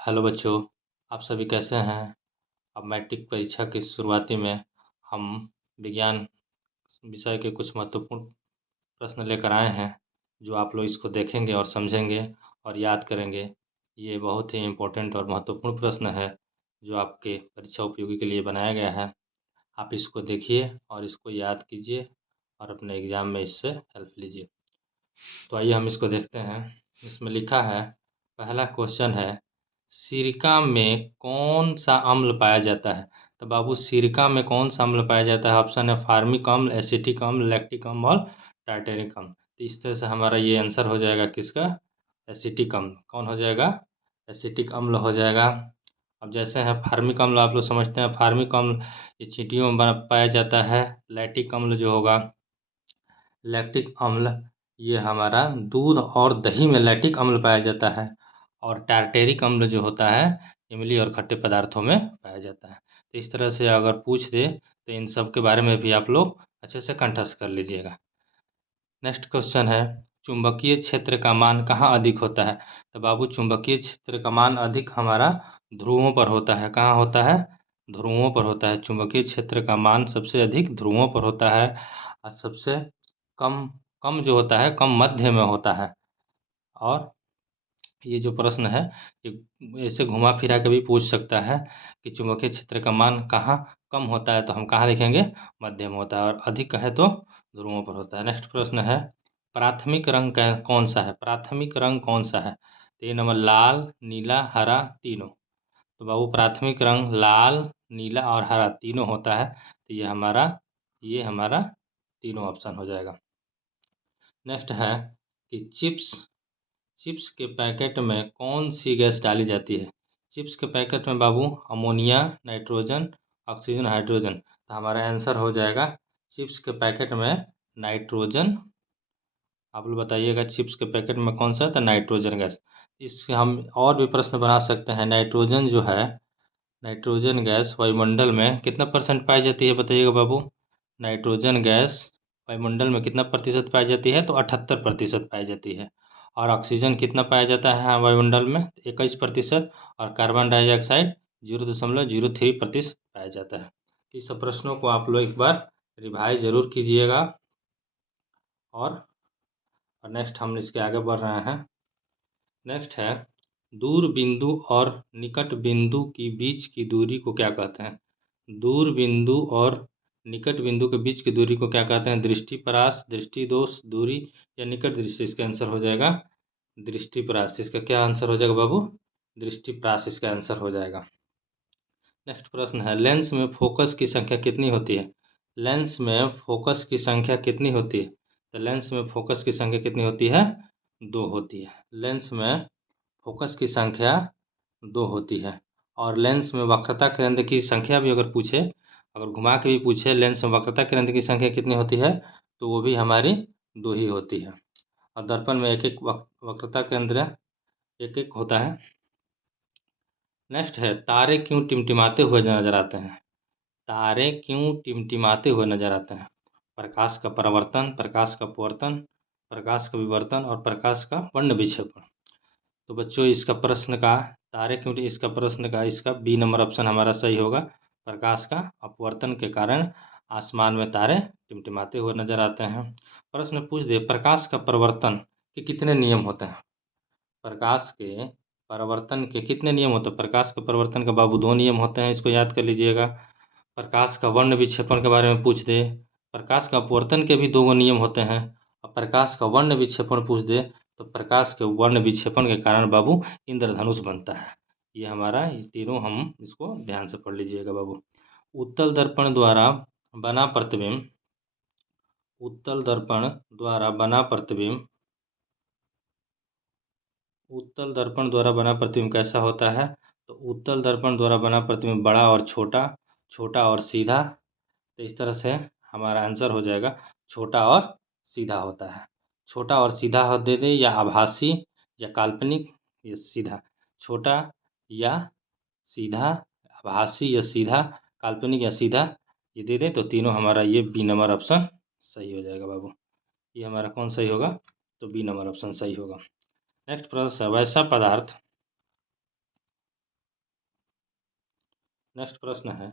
Hello बच्चों, आप सभी कैसे हैं। अब मैट्रिक परीक्षा की शुरुआती में हम विज्ञान विषय के कुछ महत्वपूर्ण प्रश्न लेकर आए हैं, जो आप लोग इसको देखेंगे और समझेंगे और याद करेंगे। ये बहुत ही इम्पोर्टेंट और महत्वपूर्ण प्रश्न है, जो आपके परीक्षा उपयोगी के लिए बनाया गया है। आप इसको देखिए और इसको याद कीजिए और अपने एग्ज़ाम में इससे हेल्प लीजिए। तो आइए हम इसको देखते हैं। इसमें लिखा है, पहला क्वेश्चन है, सिरका में कौन सा अम्ल पाया जाता है। तो बाबू, सिरका में कौन सा अम्ल पाया जाता है। ऑप्शन है फार्मिक अम्ल, एसिटिक अम्ल, लैक्टिक अम्ल और टार्टेरिक अम्ल। तो इस तरह से हमारा ये आंसर हो जाएगा किसका, एसिटिक अम्ल। कौन हो जाएगा, एसिटिक अम्ल हो जाएगा। अब जैसे है फार्मिक अम्ल, आप लोग समझते हैं फार्मिक अम्ल ये चींटियों में पाया जाता है। लैक्टिक अम्ल जो होगा, लैक्टिक अम्ल ये हमारा दूध और दही में लैक्टिक अम्ल पाया जाता है। और टार्टेरिक अम्ल जो होता है इमली और खट्टे पदार्थों में पाया जाता है। तो इस तरह से अगर पूछ दे तो इन सब के बारे में भी आप लोग अच्छे से कंठस्थ कर लीजिएगा। नेक्स्ट क्वेश्चन है, चुंबकीय क्षेत्र का मान कहाँ अधिक होता है। तो बाबू, चुंबकीय क्षेत्र का मान अधिक हमारा ध्रुवों पर होता है। कहाँ होता है, ध्रुवों पर होता है। चुंबकीय क्षेत्र का मान सबसे अधिक ध्रुवों पर होता है और सबसे कम कम जो होता है, कम मध्य में होता है। और ये जो प्रश्न है ये ऐसे घुमा फिरा के भी पूछ सकता है कि चुंबकीय क्षेत्र का मान कहाँ कम होता है, तो हम कहाँ लिखेंगे, मध्य में होता है। और अधिक है तो ध्रुवों पर होता है। नेक्स्ट प्रश्न है, प्राथमिक रंग कौन सा है। प्राथमिक रंग कौन सा है। तो ये नंबर लाल, नीला, हरा, तीनों। तो बाबू, प्राथमिक रंग लाल, नीला और हरा तीनों होता है। तो ये हमारा तीनों ऑप्शन हो जाएगा। नेक्स्ट है कि चिप्स चिप्स के पैकेट में कौन सी गैस डाली जाती है। चिप्स के पैकेट में बाबू अमोनिया, नाइट्रोजन, ऑक्सीजन, हाइड्रोजन। तो हमारा आंसर हो जाएगा चिप्स के पैकेट में नाइट्रोजन। आप लोग बताइएगा चिप्स के पैकेट में कौन सा है, तो नाइट्रोजन गैस। इससे हम और भी प्रश्न बना सकते हैं। नाइट्रोजन जो है, नाइट्रोजन गैस वायुमंडल में कितना परसेंट पाई जाती है, बताइएगा बाबू। नाइट्रोजन गैस वायुमंडल में कितना प्रतिशत पाई जाती है, तो 78% पाई जाती है। और ऑक्सीजन कितना पाया जाता है वायुमंडल में, 21%। और कार्बन डाइऑक्साइड 0.03% पाया जाता है। इस सब प्रश्नों को आप लोग एक बार रिवाइज जरूर कीजिएगा। और नेक्स्ट हम इसके आगे बढ़ रहे हैं। नेक्स्ट है, दूर बिंदु और निकट बिंदु के बीच की दूरी को क्या कहते हैं। दूर बिंदु और निकट बिंदु के बीच की दूरी को क्या कहते हैं। दृष्टिपरास, दृष्टिदोष, दूरी या निकट दृष्टि। इसका आंसर हो जाएगा दृष्टिपरास। इसका क्या आंसर हो जाएगा बाबू, दृष्टिपरास इसका आंसर हो जाएगा। नेक्स्ट प्रश्न है, लेंस में फोकस की संख्या कितनी होती है। लेंस में फोकस की संख्या कितनी होती है। तो लेंस में फोकस की संख्या कितनी होती है, 2 होती है। लेंस में फोकस की संख्या 2 होती है। और लेंस में वक्रता केंद्र की संख्या भी अगर पूछे, अगर घुमा के भी पूछे लेंस में वक्रता केंद्र की संख्या कितनी होती है, तो वो भी हमारी 2 ही होती है। और दर्पण में एक एक वक्रता केंद्र एक एक होता है। नेक्स्ट है, तारे क्यों टिमटिमाते हुए नजर आते हैं। तारे क्यों टिमटिमाते हुए नजर आते हैं। प्रकाश का परावर्तन, प्रकाश का अपवर्तन, प्रकाश का विवर्तन और प्रकाश का वर्ण विक्षेपण। तो बच्चों, इसका प्रश्न का तारे क्यों, इसका प्रश्न का इसका बी नंबर ऑप्शन हमारा सही होगा। प्रकाश का अपवर्तन के कारण आसमान में तारे टिमटिमाते हुए नजर आते हैं। प्रश्न पूछ दे, प्रकाश का परिवर्तन के कितने नियम होते हैं। प्रकाश के परावर्तन के कितने नियम होते हैं। प्रकाश के परिवर्तन का बाबू 2 नियम होते हैं, इसको याद कर लीजिएगा। प्रकाश का वर्ण विक्षेपण के बारे में पूछ दे, प्रकाश का अपवर्तन के भी 2 नियम होते हैं। और प्रकाश का वर्ण विक्षेपण पूछ दे, तो प्रकाश के वर्ण विक्षेपण के कारण बाबू इंद्रधनुष बनता है। ये तीनों हम इसको ध्यान से पढ़ लीजिएगा बाबू। उत्तल दर्पण द्वारा बना प्रतिबिंब, उत्तल दर्पण द्वारा बना प्रतिबिंब, उत्तल दर्पण द्वारा बना प्रतिबिंब कैसा होता है। तो उत्तल दर्पण द्वारा बना प्रतिबिंब बड़ा और छोटा, छोटा और सीधा। तो इस तरह से हमारा आंसर हो जाएगा छोटा और सीधा होता है। छोटा और सीधा दे दे, या आभासी या काल्पनिक या सीधा। छोटा या सीधा, आभासी या सीधा, काल्पनिक या सीधा, ये दे दे तो तीनों हमारा ये बी नंबर ऑप्शन सही हो जाएगा बाबू। ये हमारा कौन सही होगा, तो बी नंबर ऑप्शन सही होगा। नेक्स्ट प्रश्न है, वैसा पदार्थ नेक्स्ट प्रश्न है,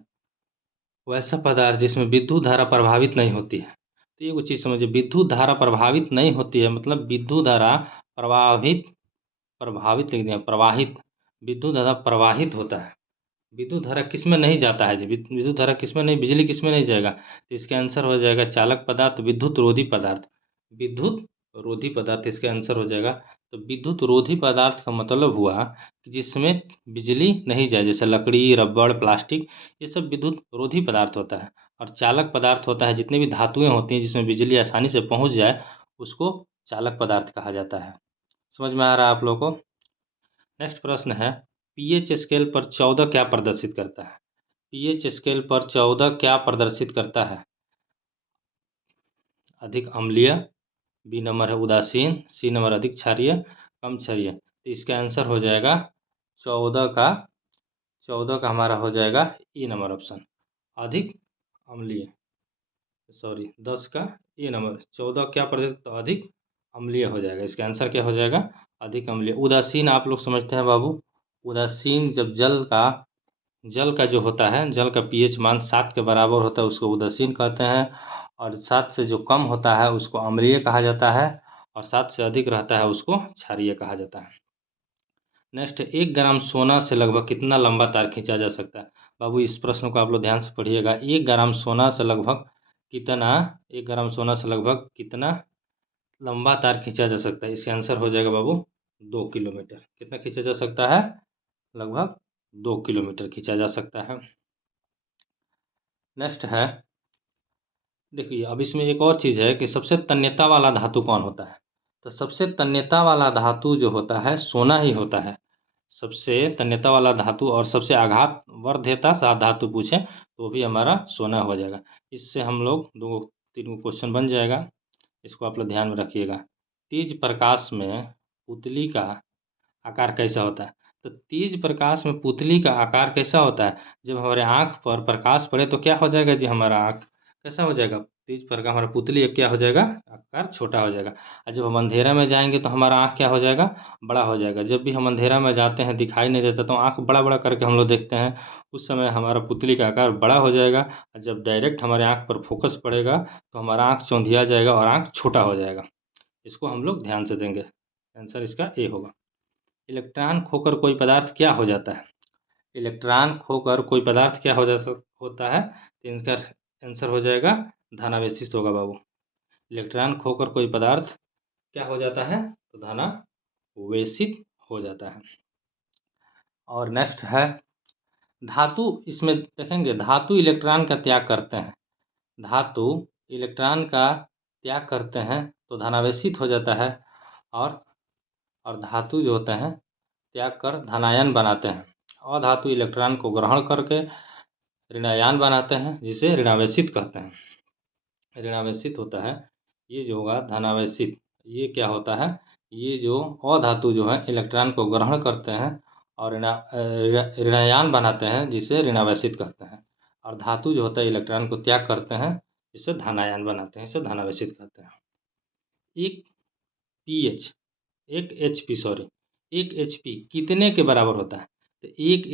वैसा पदार्थ जिसमें विद्युत धारा प्रभावित नहीं होती है। तो ये कुछ चीज़ समझिए, विद्युत धारा प्रभावित नहीं होती है मतलब विद्युत धारा प्रभावित प्रभावित लिख दिया, प्रवाहित, विद्युत धारा प्रवाहित होता है। विद्युत धारा किस में नहीं जाता है जी, विद्युत धारा किस में नहीं, बिजली किस में नहीं जाएगा, तो इसका आंसर हो जाएगा चालक पदार्थ, विद्युत रोधी पदार्थ। विद्युत रोधी पदार्थ इसका आंसर हो जाएगा। तो विद्युत रोधी पदार्थ का मतलब हुआ कि जिसमें बिजली नहीं जाए, जैसे लकड़ी, रबड़, प्लास्टिक, ये सब विद्युत रोधी पदार्थ होता है। और चालक पदार्थ होता है जितनी भी धातुएं होती हैं जिसमें बिजली आसानी से पहुंच जाए, उसको चालक पदार्थ कहा जाता है। समझ में आ रहा है आप लोगों को। नेक्स्ट प्रश्न है, पीएच स्केल पर 14 क्या प्रदर्शित करता है। पीएच स्केल पर 14 क्या प्रदर्शित करता है। अधिक अम्लीय, बी नंबर है उदासीन, सी नंबर अधिक क्षारीय, कम क्षारीय। तो इसका आंसर हो जाएगा 14 का, 14 का हमारा हो जाएगा ए नंबर ऑप्शन, अधिक अम्लीय। सॉरी 10 का ए नंबर, 14 क्या प्रदर्शित, तो अधिक अम्लीय हो जाएगा। इसका आंसर क्या हो जाएगा, अधिक अम्लीय। उदासीन आप लोग समझते हैं बाबू, उदासीन जब जल का जो होता है, जल का पीएच मान 7 के बराबर होता है उसको उदासीन कहते हैं, और 7 से जो कम होता है उसको अम्लीय कहा जाता है, और 7 से अधिक रहता है उसको क्षारीय कहा जाता है। नेक्स्ट, 1 ग्राम सोना से लगभग कितना लंबा तार खींचा जा सकता है। बाबू इस प्रश्न को आप लोग ध्यान से पढ़िएगा। 1 ग्राम सोना से लगभग कितना, 1 ग्राम सोना से लगभग कितना लंबा तार खींचा जा सकता है। इसका आंसर हो जाएगा बाबू 2 किलोमीटर। कितना खींचा जा सकता है, लगभग 2 किलोमीटर खींचा जा सकता है। नेक्स्ट है, देखिए अब इसमें एक और चीज़ है कि सबसे तन्यता वाला धातु कौन होता है। तो सबसे तन्यता वाला धातु जो होता है सोना ही होता है। सबसे तन्यता वाला धातु और सबसे आघात वर्धेता सा धातु पूछे तो भी हमारा सोना हो जाएगा। इससे हम लोग 2-3 क्वेश्चन बन जाएगा, इसको आप लोग ध्यान में रखिएगा। तेज प्रकाश में पुतली का आकार कैसा होता है। तो तेज प्रकाश में पुतली का आकार कैसा होता है, जब हमारे आँख पर प्रकाश पड़े तो क्या हो जाएगा जी, हमारा आँख कैसा हो जाएगा, तेज प्रकाश, हमारा पुतली क्या हो जाएगा, आकार छोटा हो जाएगा। और जब हम अंधेरा में जाएंगे तो हमारा आँख क्या हो जाएगा, बड़ा हो जाएगा। जब भी हम अंधेरा में जाते हैं दिखाई नहीं देता तो आँख बड़ा बड़ा करके हम लोग देखते हैं, उस समय हमारा पुतली का आकार बड़ा हो जाएगा। और जब डायरेक्ट हमारे आँख पर फोकस पड़ेगा तो हमारा आँख चौंधिया जाएगा और आँख छोटा हो जाएगा। इसको हम लोग ध्यान से देंगे। आंसर इसका ए होगा। इलेक्ट्रॉन खोकर कोई पदार्थ क्या हो जाता है। इलेक्ट्रॉन खोकर कोई पदार्थ क्या हो जाता होता है, तो इसका आंसर हो जाएगा धनावेशित होगा बाबू। इलेक्ट्रॉन खोकर कोई पदार्थ क्या हो जाता है, तो धनावेशित हो जाता है। और नेक्स्ट है धातु, इसमें देखेंगे धातु इलेक्ट्रॉन का त्याग करते हैं, धातु इलेक्ट्रॉन का त्याग करते हैं तो धनावेशित हो जाता है। और धातु जो होते हैं त्याग कर धनायन बनाते हैं। अधातु इलेक्ट्रॉन को ग्रहण करके ऋणायन बनाते हैं जिसे ऋणावेशित कहते हैं। ऋणावेशित होता है, ये जो होगा धनावेशित, ये क्या होता है, ये जो अधातु जो है इलेक्ट्रॉन को ग्रहण करते हैं और ऋणायन बनाते हैं जिसे ऋणावेशित कहते हैं। और धातु जो होता है इलेक्ट्रॉन को त्याग करते हैं जिसे धनायन बनाते हैं, इसे धनावेशित कहते हैं। एक पीएच, एक एचपी सॉरी, एक एचपी कितने के बराबर होता है। तो एक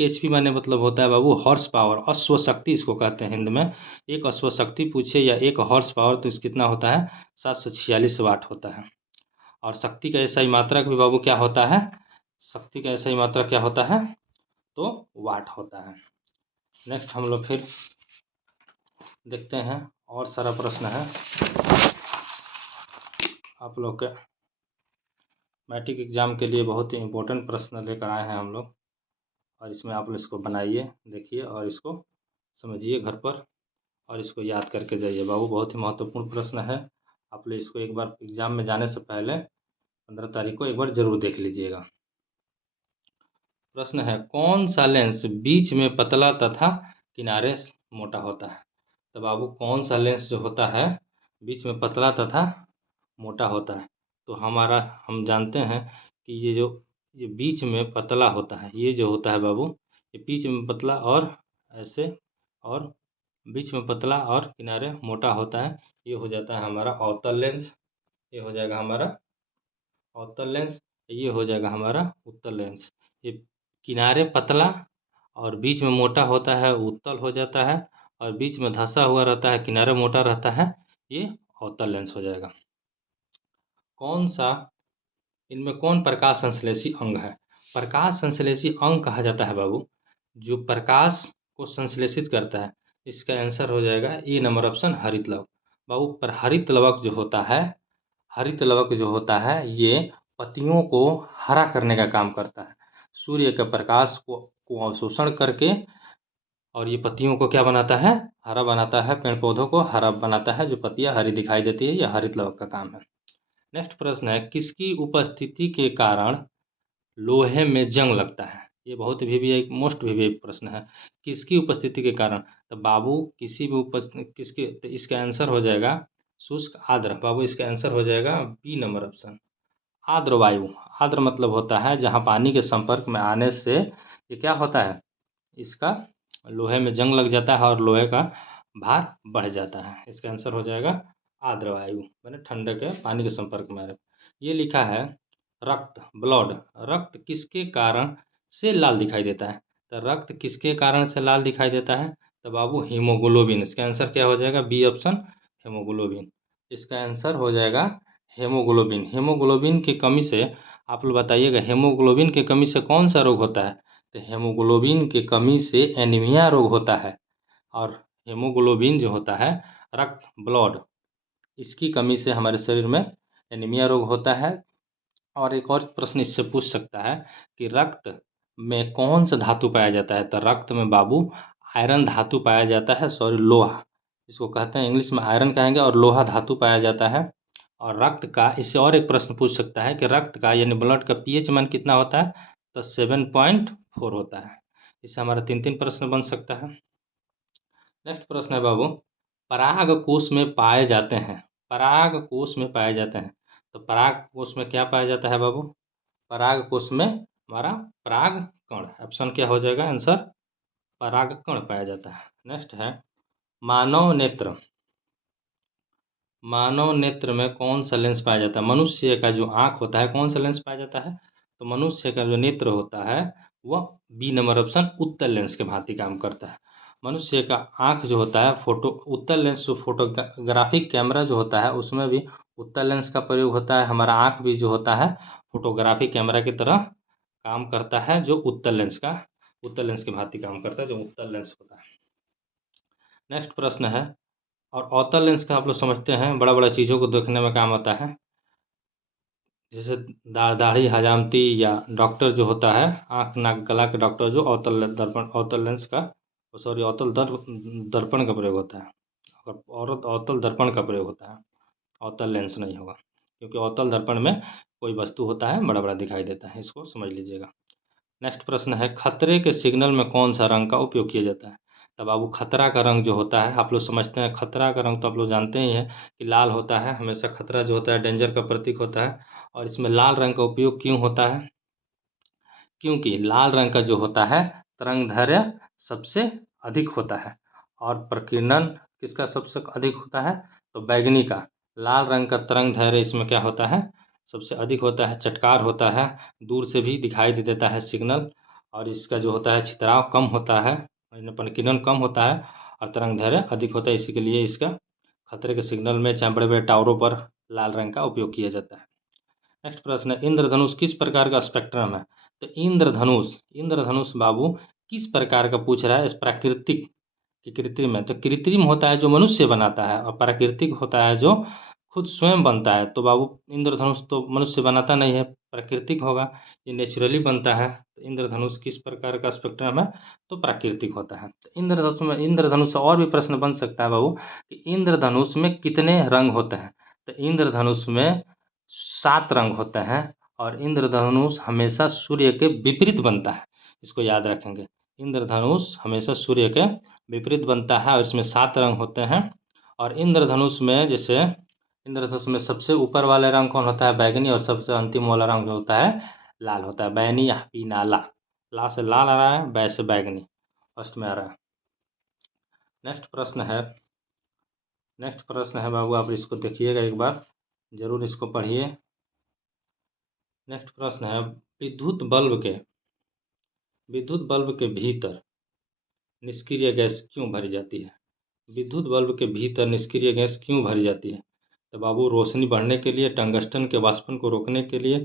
एचपी माने मतलब होता है बाबू हॉर्स पावर, अश्व शक्ति इसको कहते हैं हिंद में। एक अश्व शक्ति पूछे या एक हॉर्स पावर तो कितना होता है, 746 वाट होता है। और शक्ति का ऐसा ही मात्रक भी बाबू क्या होता है, शक्ति का ऐसा ही मात्रक क्या होता है, तो वाट होता है। नेक्स्ट हम लोग फिर देखते हैं, और सारा प्रश्न है आप लोग के मैट्रिक एग्ज़ाम के लिए बहुत ही इम्पोर्टेंट प्रश्न लेकर आए हैं हम लोग। और इसमें आप लोग इसको बनाइए, देखिए और इसको समझिए घर पर, और इसको याद करके जाइए बाबू। बहुत ही महत्वपूर्ण प्रश्न है, आप लोग इसको एक बार एग्ज़ाम में जाने से पहले 15 तारीख को एक बार ज़रूर देख लीजिएगा। प्रश्न है, कौन सा लेंस बीच में पतला तथा किनारे मोटा होता है। तो बाबू कौन सा लेंस जो होता है बीच में पतला तथा मोटा होता है, तो हमारा हम जानते हैं कि ये बीच में पतला होता है, ये जो होता है बाबू, ये बीच में पतला और ऐसे, और बीच में पतला और किनारे मोटा होता है, ये हो जाता है हमारा अवतल लेंस। ये हो जाएगा हमारा अवतल लेंस, ये हो जाएगा हमारा उत्तल लेंस। ये किनारे पतला और बीच में मोटा होता है उत्तल हो जाता है, और बीच में धंसा हुआ रहता है, किनारे मोटा रहता है, ये अवतल लेंस हो जाएगा। कौन सा इनमें कौन प्रकाश संश्लेषी अंग है? प्रकाश संश्लेषी अंग कहा जाता है बाबू जो प्रकाश को संश्लेषित करता है। इसका आंसर हो जाएगा ए नंबर ऑप्शन, हरित लवक। बाबू पर हरित लवक जो होता है, हरित लवक जो होता है ये पत्तियों को हरा करने का काम करता है। सूर्य के प्रकाश को अवशोषण करके, और ये पत्तियों को क्या बनाता है? हरा बनाता है। पेड़ पौधों को हरा बनाता है, जो पत्तियां हरी दिखाई देती है, यह हरित लवक का काम है। नेक्स्ट प्रश्न है, किसकी उपस्थिति के कारण लोहे में जंग लगता है? ये बहुत भी एक मोस्ट भी प्रश्न है। किसकी उपस्थिति के कारण? तो बाबू किसी भी किसके, तो इसका आंसर हो जाएगा शुष्क आर्द्र। बाबू इसका आंसर हो जाएगा बी नंबर ऑप्शन, आर्द्र वायु। आर्द्र मतलब होता है जहाँ पानी के संपर्क में आने से ये क्या होता है, इसका लोहे में जंग लग जाता है और लोहे का भार बढ़ जाता है। इसका आंसर हो जाएगा आर्द्र वायु, मैंने ठंडक के पानी के संपर्क में आ रहे। ये लिखा है रक्त, ब्लड। रक्त किसके कारण से लाल दिखाई देता है? तो रक्त किसके कारण से लाल दिखाई देता है? तो बाबू हीमोग्लोबिन। इसका आंसर क्या हो जाएगा? B option, haemoglobin. इसका आंसर हो जाएगा हीमोग्लोबिन। हीमोग्लोबिन की कमी से, आप लोग बताइएगा, हीमोग्लोबिन की कमी से कौन सा रोग होता है? तो हीमोग्लोबिन की कमी से एनीमिया रोग होता है। और हीमोग्लोबिन जो होता है, रक्त, ब्लड, इसकी कमी से हमारे शरीर में एनीमिया रोग होता है। और एक और प्रश्न इससे पूछ सकता है कि रक्त में कौन सा धातु पाया जाता है? तो रक्त में बाबू आयरन धातु पाया जाता है, सॉरी लोहा, इसको कहते हैं, इंग्लिश में आयरन कहेंगे, और लोहा धातु पाया जाता है। और रक्त का, इससे और एक प्रश्न पूछ सकता है कि रक्त का यानी ब्लड का पीएच मान कितना होता है? तो 7.4 होता है। इससे हमारा 3 प्रश्न बन सकता है। नेक्स्ट प्रश्न है बाबू, पराग कोश में पाए जाते हैं, पराग कोश में पाए जाते हैं, तो पराग कोश में क्या पाया जाता है बाबू? पराग कोश में हमारा पराग कण, ऑप्शन क्या हो जाएगा आंसर? पराग कण पाया जाता है। नेक्स्ट है मानव नेत्र। मानव नेत्र में कौन सा लेंस पाया जाता है? मनुष्य का जो आँख होता है, कौन सा लेंस पाया जाता है? तो मनुष्य का जो नेत्र होता है वह बी नंबर ऑप्शन, उत्तल लेंस के भांति काम करता है। मनुष्य का आँख जो होता है, फोटो उत्तल लेंस, जो फोटोग्राफिक कैमरा जो होता है उसमें भी उत्तल लेंस का प्रयोग होता है। हमारा आँख भी जो होता है फोटोग्राफिक कैमरा की तरह काम करता है, जो उत्तल लेंस के भांति काम करता है, जो उत्तल लेंस होता है। नेक्स्ट प्रश्न है, और अवतल लेंस का आप लोग समझते हैं, बड़ा बड़ा चीज़ों को देखने में काम आता है, जैसे दाढ़ी, हजामती, या डॉक्टर जो होता है, आँख नाक गला के डॉक्टर, जो अवतल लेंस का, सॉरी दर्पण का प्रयोग होता है। और अवतल दर्पण का प्रयोग होता है, अवतल लेंस नहीं होगा, क्योंकि अवतल दर्पण में कोई वस्तु होता है बड़ा बड़ा दिखाई देता है, इसको समझ लीजिएगा। नेक्स्ट प्रश्न है, खतरे के सिग्नल में कौन सा रंग का उपयोग किया जाता है? तो बाबू खतरा का रंग जो होता है, आप लोग समझते हैं, खतरा का रंग तो आप लोग जानते ही हैं कि लाल होता है। हमेशा खतरा जो होता है डेंजर का प्रतीक होता है। और इसमें लाल रंग का उपयोग क्यों होता है? क्योंकि लाल रंग का जो होता है तरंगदैर्घ्य सबसे अधिक होता है। और प्रकीर्णन किसका सबसे अधिक होता है? तो बैगनी का। लाल रंग का तरंगदैर्घ्य इसमें क्या होता है? सबसे अधिक होता है। चटकार होता है, दूर से भी दिखाई दे देता है सिग्नल। और इसका जो होता है छितराव कम होता है, प्रकीर्णन कम होता है, और तरंगदैर्घ्य अधिक होता है। इसी के लिए इसका खतरे के सिग्नल में, चाहे बड़े बड़े टावरों पर, लाल रंग का उपयोग किया जाता है। नेक्स्ट प्रश्न है, इंद्रधनुष किस प्रकार का स्पेक्ट्रम है? तो इंद्रधनुष बाबू किस प्रकार का पूछ रहा है? प्राकृतिक कि कृत्रिम है? तो कृत्रिम होता है जो मनुष्य बनाता है, और प्राकृतिक होता है जो खुद स्वयं बनता है। तो बाबू इंद्रधनुष तो मनुष्य बनाता नहीं है, प्राकृतिक होगा, ये नेचुरली बनता है। तो इंद्रधनुष किस प्रकार का स्पेक्ट्रम है? तो प्राकृतिक होता है। तो इंद्रधनुष से और भी प्रश्न बन सकता है बाबू कि इंद्रधनुष में कितने रंग होते हैं? तो इंद्रधनुष में 7 रंग होते हैं। और इंद्रधनुष हमेशा सूर्य के विपरीत बनता है, इसको याद रखेंगे। इंद्रधनुष हमेशा सूर्य के विपरीत बनता है, और इसमें 7 रंग होते हैं। और इंद्रधनुष में, जैसे इंद्रधनुष में सबसे ऊपर वाले रंग कौन होता है? बैगनी। और सबसे अंतिम वाला रंग जो होता है लाल होता है। बैनी या पीनाला, ला से लाल आ रहा है, बै से बैगनी फर्स्ट में आ रहा है। नेक्स्ट प्रश्न है बाबू, आप इसको देखिएगा एक बार, जरूर इसको पढ़िए। नेक्स्ट प्रश्न है, विद्युत बल्ब के भीतर निष्क्रिय गैस क्यों भरी जाती है? विद्युत बल्ब के भीतर निष्क्रिय गैस क्यों भरी जाती है? तो बाबू रोशनी बढ़ने के लिए, टंगस्टन के वाष्पन को रोकने के लिए।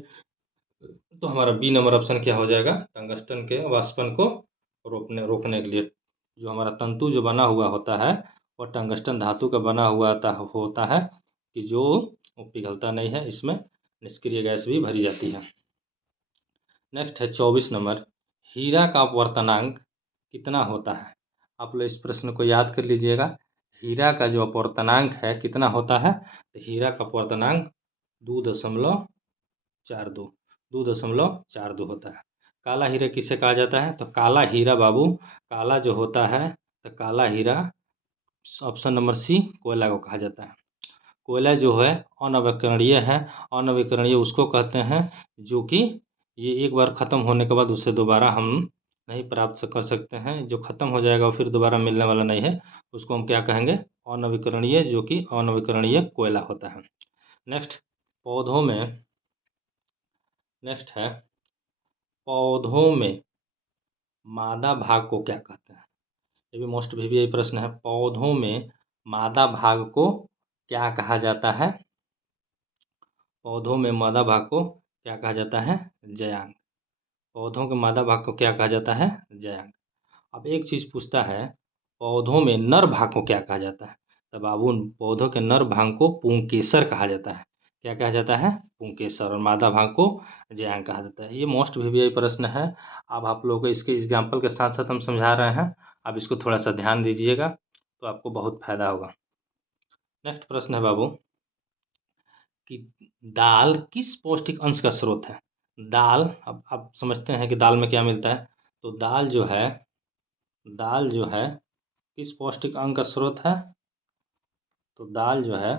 तो हमारा बी नंबर ऑप्शन क्या हो जाएगा? टंगस्टन के वाष्पन को रोकने के लिए। जो हमारा तंतु जो बना हुआ होता है वह टंगस्टन धातु का बना हुआ होता है कि जो वो पिघलता नहीं है, इसमें निष्क्रिय गैस भी भरी जाती है। नेक्स्ट है 24 नंबर, हीरा का अपवर्तनांक कितना होता है? आप लोग इस प्रश्न को याद कर लीजिएगा। हीरा का जो अपवर्तनांक है कितना होता है? तो हीरा का अपवर्तनांक 2.42 2.42 होता है। काला हीरा किसे कहा जाता है? तो काला हीरा बाबू, काला जो होता है तो काला हीरा ऑप्शन नंबर सी कोयला को कहा जाता है। कोयला जो है अनवीकरणीय है। अनवीकरणीय उसको कहते हैं जो कि ये एक बार ख़त्म होने के बाद उससे दोबारा हम नहीं प्राप्त कर सकते हैं। जो ख़त्म हो जाएगा और फिर दोबारा मिलने वाला नहीं है, उसको हम क्या कहेंगे? अनवीकरणीय, जो कि अनवीकरणीय कोयला होता है। नेक्स्ट पौधों में नेक्स्ट है पौधों में मादा भाग को क्या कहते हैं? ये भी मोस्ट भी यही प्रश्न है। पौधों में मादा भाग को क्या कहा जाता है? पौधों में मादा भाग को क्या कहा जाता है? जयांग। पौधों के मादा भाग को क्या कहा जाता है? जयांग। अब एक चीज़ पूछता है, पौधों में नर भाग को क्या कहा जाता है? तो बाबू पौधों के नर भाग को पुंकेसर कहा जाता है। क्या कहा जाता है? पुंकेसर। और मादा भाग को जयांग कहा जाता है। ये मोस्ट भी प्रश्न है। अब आप लोगों को इसके एग्जाम्पल के साथ साथ हम समझा रहे हैं, आप इसको थोड़ा सा ध्यान दीजिएगा तो आपको बहुत फायदा होगा। नेक्स्ट प्रश्न है बाबू कि दाल किस पौष्टिक अंश का स्रोत है? दाल, अब आप समझते हैं कि दाल में क्या मिलता है। तो दाल जो है किस पौष्टिक अंग का स्रोत है? तो दाल जो है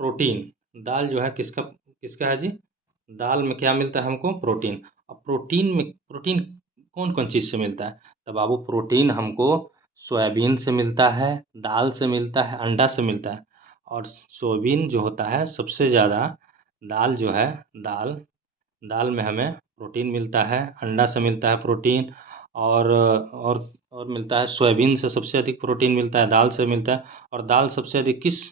प्रोटीन। दाल जो है किसका किसका है जी? दाल में क्या मिलता है हमको? प्रोटीन। अब प्रोटीन कौन कौन चीज़ से मिलता है? तो बाबू प्रोटीन हमको सोयाबीन से मिलता है, दाल से मिलता है, अंडा से मिलता है। और सोयाबीन जो होता है सबसे ज़्यादा, दाल जो है दाल दाल में हमें प्रोटीन मिलता है, अंडा से मिलता है प्रोटीन, और मिलता है सोयाबीन से सबसे अधिक प्रोटीन मिलता है, दाल से मिलता है। और दाल सबसे अधिक किस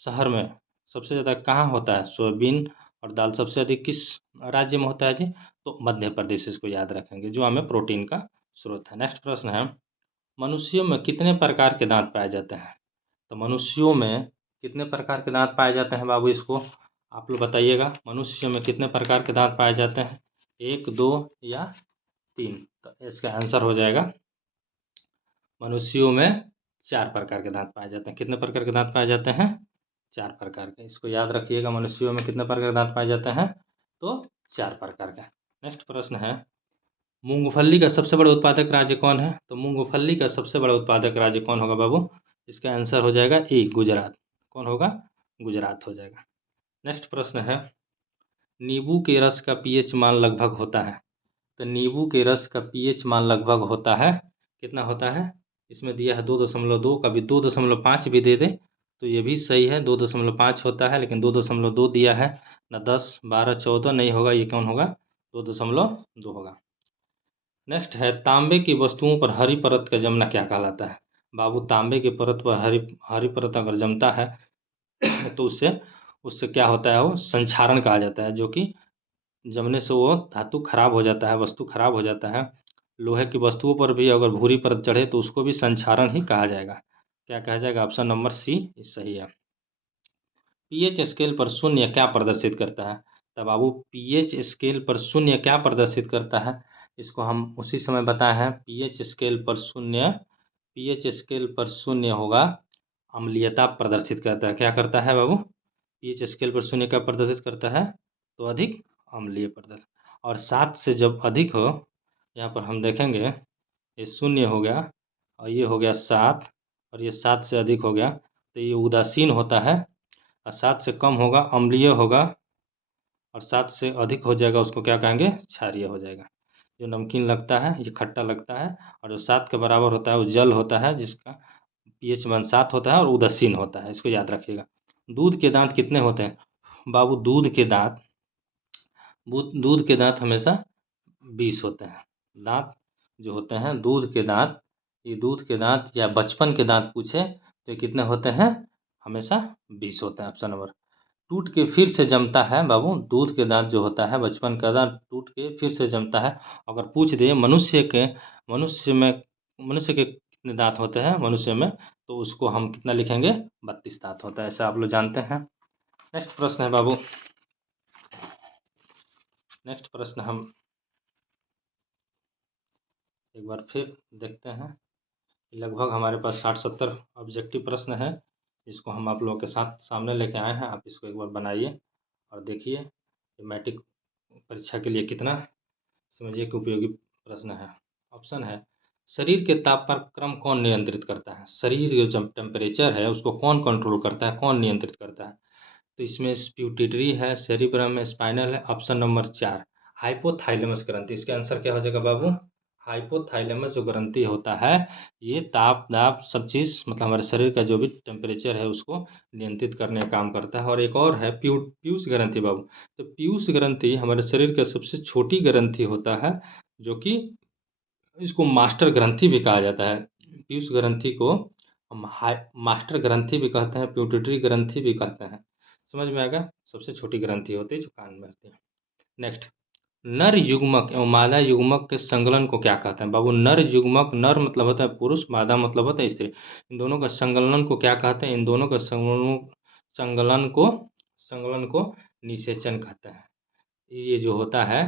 शहर में, सबसे ज़्यादा कहाँ होता है? सोयाबीन और दाल सबसे अधिक किस राज्य में होता है जी? तो मध्य प्रदेश। इसको याद रखेंगे, जो हमें प्रोटीन का स्रोत है। नेक्स्ट प्रश्न है, मनुष्यों में कितने प्रकार के दांत पाए जाते हैं? तो मनुष्यों में कितने प्रकार के दांत पाए जाते हैं बाबू? इसको आप लोग बताइएगा। मनुष्य में कितने प्रकार के दांत पाए जाते हैं? 1, 2 या 3? तो इसका आंसर हो जाएगा, मनुष्यों में 4 प्रकार के दांत पाए जाते हैं। कितने प्रकार के दांत पाए जाते हैं? 4 प्रकार के। इसको याद रखिएगा, मनुष्यों में कितने प्रकार के दांत पाए जाते हैं? तो 4 प्रकार के। नेक्स्ट प्रश्न है, मूंगफली का सबसे बड़ा उत्पादक राज्य कौन है? तो मूंगफली का सबसे बड़ा उत्पादक राज्य कौन होगा बाबू? इसका आंसर हो जाएगा ए, गुजरात। कौन होगा? गुजरात हो जाएगा। नेक्स्ट प्रश्न है, नींबू के रस का पीएच मान लगभग होता है। तो नींबू के रस का पीएच मान लगभग होता है, कितना होता है? इसमें दिया है 2.2, कभी 2.5 भी दे दे तो ये भी सही है। 2.5 होता है, लेकिन 2.2 दिया है ना। 10, 12, 14 नहीं होगा, ये कौन होगा? 2.2 होगा। नेक्स्ट है, तांबे की वस्तुओं पर हरी परत का जमना क्या कहलाता है? बाबू तांबे की परत पर हरी हरी परत अगर जमता है तो उससे उससे क्या होता है? वो संक्षारण कहा जाता है, जो कि जमने से वो धातु खराब हो जाता है, वस्तु खराब हो जाता है। लोहे की वस्तुओं पर भी अगर भूरी परत चढ़े तो उसको भी संक्षारण ही कहा जाएगा। क्या कहा जाएगा? ऑप्शन नंबर सी सही है। पीएच स्केल पर शून्य क्या प्रदर्शित करता है? तब बाबू पीएच स्केल पर शून्य क्या प्रदर्शित करता है? इसको हम उसी समय बताए हैं। पीएच स्केल पर शून्य होगा, अम्लीयता प्रदर्शित करता है। क्या करता है बाबू? पीएच स्केल पर शून्य क्या प्रदर्शित करता है? तो अधिक अम्लीय प्रदर्शित। और 7 से जब अधिक हो, यहाँ पर हम देखेंगे ये शून्य हो गया और ये हो गया 7, और ये 7 से अधिक हो गया तो ये उदासीन होता है। और 7 से कम होगा अम्लीय होगा, और 7 से अधिक हो जाएगा उसको क्या कहेंगे? क्षारीय हो जाएगा। जो नमकीन लगता है ये खट्टा लगता है, और जो 7 के बराबर होता है वो जल होता है, जिसका पीएच मान 7 होता है और उदासीन होता है। इसको याद रखिएगा। दूध के दांत कितने होते हैं? बाबू दूध के दांत हमेशा 20 होते हैं। दांत जो होते हैं दूध के दांत, ये दूध के दांत या बचपन के दांत पूछे तो ये कितने होते हैं? हमेशा 20 होते हैं। Option number. टूट के फिर से जमता है बाबू, दूध के दांत जो होता है बचपन का दांत टूट के फिर से जमता है। अगर पूछ दे मनुष्य के कितने दांत होते हैं मनुष्य में, तो उसको हम कितना लिखेंगे? 32 दांत होता है, ऐसा आप लोग जानते हैं। नेक्स्ट प्रश्न है बाबू, नेक्स्ट प्रश्न हम एक बार फिर देखते हैं। लगभग हमारे पास 60-70 ऑब्जेक्टिव प्रश्न है, इसको हम आप लोगों के साथ सामने लेके आए हैं। आप इसको एक बार बनाइए और देखिए मैट्रिक परीक्षा के लिए कितना समझिए कि उपयोगी प्रश्न है। ऑप्शन है, शरीर के तापक्रम कौन नियंत्रित करता है? शरीर के जो टेम्परेचर है उसको कौन कंट्रोल करता है, कौन नियंत्रित करता है? तो इसमें पिट्यूटरी है, सेरिब्रम है, स्पाइनल है। ऑप्शन नंबर 4 हाइपोथैलेमस ग्रंथि। इसका आंसर क्या हो जाएगा बाबू? हाइपोथैलेमस जो ग्रंथि होता है ये ताप दाप सब चीज़ मतलब हमारे शरीर का जो भी टेम्परेचर है उसको नियंत्रित करने का काम करता है। और एक और है पीयूष ग्रंथि बाबू। तो पीयूष ग्रंथि हमारे शरीर का सबसे छोटी ग्रंथि होता है, जो कि इसको मास्टर ग्रंथि भी कहा जाता है। पीयूष ग्रंथि को हम मास्टर ग्रंथि भी कहते हैं, पिट्यूटरी ग्रंथि भी कहते हैं। समझ में आएगा? सबसे छोटी ग्रंथि होती है जो कान में होती है। नेक्स्ट, नर युग्मक एवं मादा युग्मक के संकलन को क्या कहते हैं बाबू? नर युग्मक, नर मतलब होता है पुरुष, मादा मतलब होता है स्त्री। इन दोनों का संकलन को क्या कहते हैं? इन दोनों का संकलन को संकलन को निषेचन कहते हैं। ये जो होता है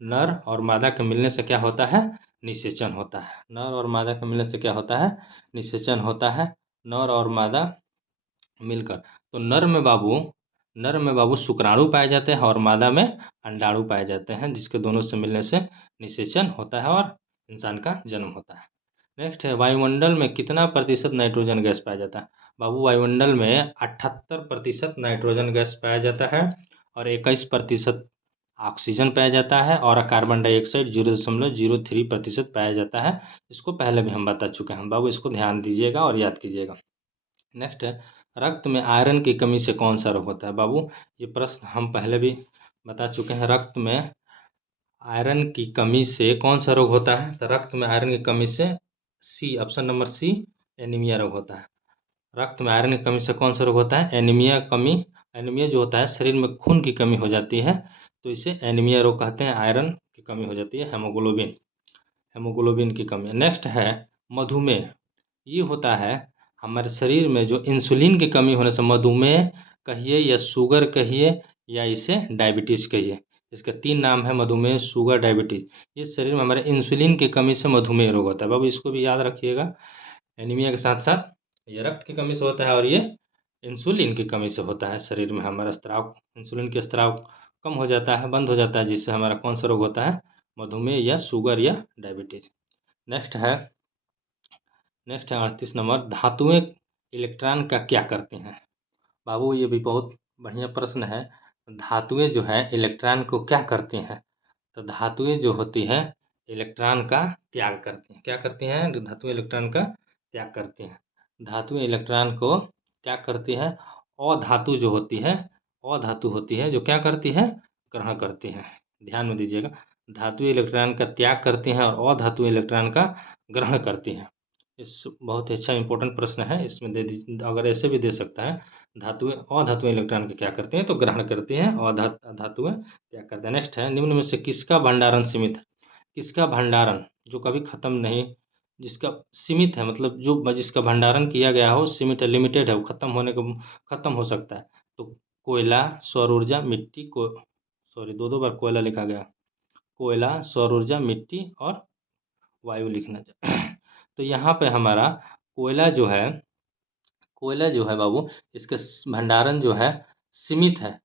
नर और मादा के मिलने से क्या होता है? निषेचन होता है। नर और मादा के मिलने से क्या होता है? निषेचन होता है। नर और मादा मिलकर, तो नर में बाबू शुक्राणु पाए जाते हैं और मादा में अंडाणु पाए जाते हैं, जिसके दोनों से मिलने से निषेचन होता है और इंसान का जन्म होता है। नेक्स्ट है, वायुमंडल में कितना प्रतिशत नाइट्रोजन गैस पाया जाता है? बाबू वायुमंडल में 78% नाइट्रोजन गैस पाया जाता है और 21% ऑक्सीजन पाया जाता है और कार्बन डाइऑक्साइड 0.03% पाया जाता है। इसको पहले भी हम बता चुके हैं बाबू, इसको ध्यान दीजिएगा और याद कीजिएगा। नेक्स्ट है, रक्त में आयरन की कमी से कौन सा रोग होता है? बाबू ये प्रश्न हम पहले भी बता चुके हैं। रक्त में आयरन की कमी से कौन सा रोग होता है? तो रक्त में आयरन की कमी से सी, ऑप्शन नंबर सी, एनीमिया रोग होता है। रक्त में आयरन की कमी से कौन सा रोग होता है? एनीमिया कमी। एनीमिया जो होता है शरीर में खून की कमी हो जाती है, तो इसे एनीमिया रोग कहते हैं। आयरन की कमी हो जाती है, हेमोग्लोबिन की कमी। नेक्स्ट है मधुमेह। ये होता है हमारे शरीर में जो इंसुलिन की कमी होने से, मधुमेह कहिए या शुगर कहिए या इसे डायबिटीज़ कहिए, इसके 3 नाम है, मधुमेह, शुगर, डायबिटीज़। ये शरीर में हमारे इंसुलिन की कमी से मधुमेह रोग होता है बाबू, इसको भी याद रखिएगा। एनीमिया के साथ साथ ये रक्त की कमी से होता है और ये इंसुलिन की कमी से होता है। शरीर में हमारा स्त्राव, इंसुलिन के स्त्राव कम हो जाता है, बंद हो जाता है, जिससे हमारा कौन सा रोग होता है? मधुमेह या शुगर या डायबिटीज़। नेक्स्ट है 38 नंबर, धातुएं इलेक्ट्रॉन का क्या करती हैं? बाबू ये भी बहुत बढ़िया प्रश्न है। धातुएं जो है इलेक्ट्रॉन को क्या करती हैं? तो धातुएं जो होती हैं इलेक्ट्रॉन का त्याग करती हैं। क्या करती हैं? धातुएं इलेक्ट्रॉन का त्याग करती हैं। धातुएं इलेक्ट्रॉन को त्याग करती हैं। अधातु जो होती है, अधातु होती है जो क्या करती है? ग्रहण करती है। ध्यान में दीजिएगा, धातु इलेक्ट्रॉन का त्याग करती हैं और अधातु इलेक्ट्रॉन का ग्रहण करती हैं। इस बहुत ही अच्छा इंपॉर्टेंट प्रश्न है, इसमें दे दी अगर ऐसे भी दे सकता है, धातुएं अधातुएं इलेक्ट्रॉन का क्या करती हैं? तो ग्रहण करती हैं और धातुएं त्याग करते हैं। नेक्स्ट है, निम्न में से किसका भंडारण सीमित है? किसका भंडारण जो कभी खत्म नहीं, जिसका सीमित है, मतलब जो जिसका भंडारण किया गया हो सीमित है, लिमिटेड है, वो खत्म हो सकता है। तो कोयला, सौर ऊर्जा, मिट्टी को, सॉरी दो बार कोयला लिखा गया, कोयला, सौर ऊर्जा, मिट्टी और वायु लिखना चाहिए। तो यहाँ पे हमारा कोयला जो है, कोयला जो है बाबू, इसका भंडारण जो है सीमित है।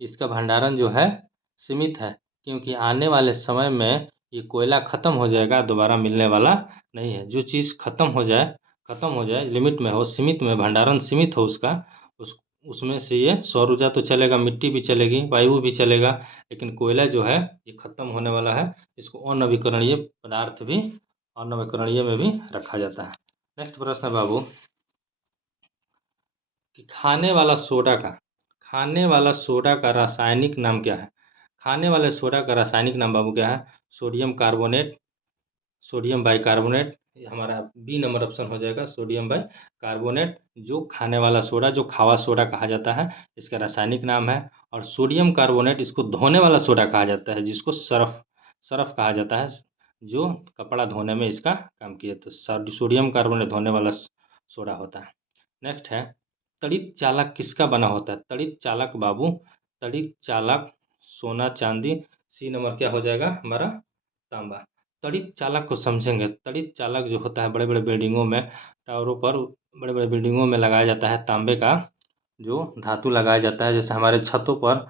इसका भंडारण जो है सीमित है, क्योंकि आने वाले समय में ये कोयला ख़त्म हो जाएगा, दोबारा मिलने वाला नहीं है। जो चीज़ ख़त्म हो जाए, लिमिट में हो, सीमित में, भंडारण सीमित हो उसका, उसमें से ये सौर ऊर्जा तो चलेगा, मिट्टी भी चलेगी, वायु भी चलेगा, लेकिन कोयला जो है ये ख़त्म होने वाला है। इसको अनवीकरणीय पदार्थ भी, अनवीकरणीय में भी रखा जाता है। नेक्स्ट प्रश्न है बाबू कि खाने वाला सोडा का रासायनिक नाम क्या है? खाने वाले सोडा का रासायनिक नाम बाबू क्या है? सोडियम कार्बोनेट, सोडियम बाइकार्बोनेट, हमारा बी नंबर ऑप्शन हो जाएगा सोडियम बाइकार्बोनेट, जो खाने वाला सोडा, जो खावा सोडा कहा जाता है, इसका रासायनिक नाम है। और सोडियम कार्बोनेट इसको धोने वाला सोडा कहा जाता है, जिसको सर्फ सर्फ कहा जाता है, जो कपड़ा धोने में इसका काम किया। तो सोडियम कार्बोनेट धोने वाला सोडा होता है। नेक्स्ट है, तड़ित चालक किसका बना होता है? तड़ित चालक बाबू, तड़ित चालक सोना चांदी, सी नंबर क्या हो जाएगा हमारा? तांबा। तड़ित चालक को समझेंगे। तड़ित चालक जो होता है बड़े बड़े बिल्डिंगों में, टावरों पर, बड़े बड़े बिल्डिंगों में लगाया जाता है, तांबे का जो धातु लगाया जाता है। जैसे हमारे छतों पर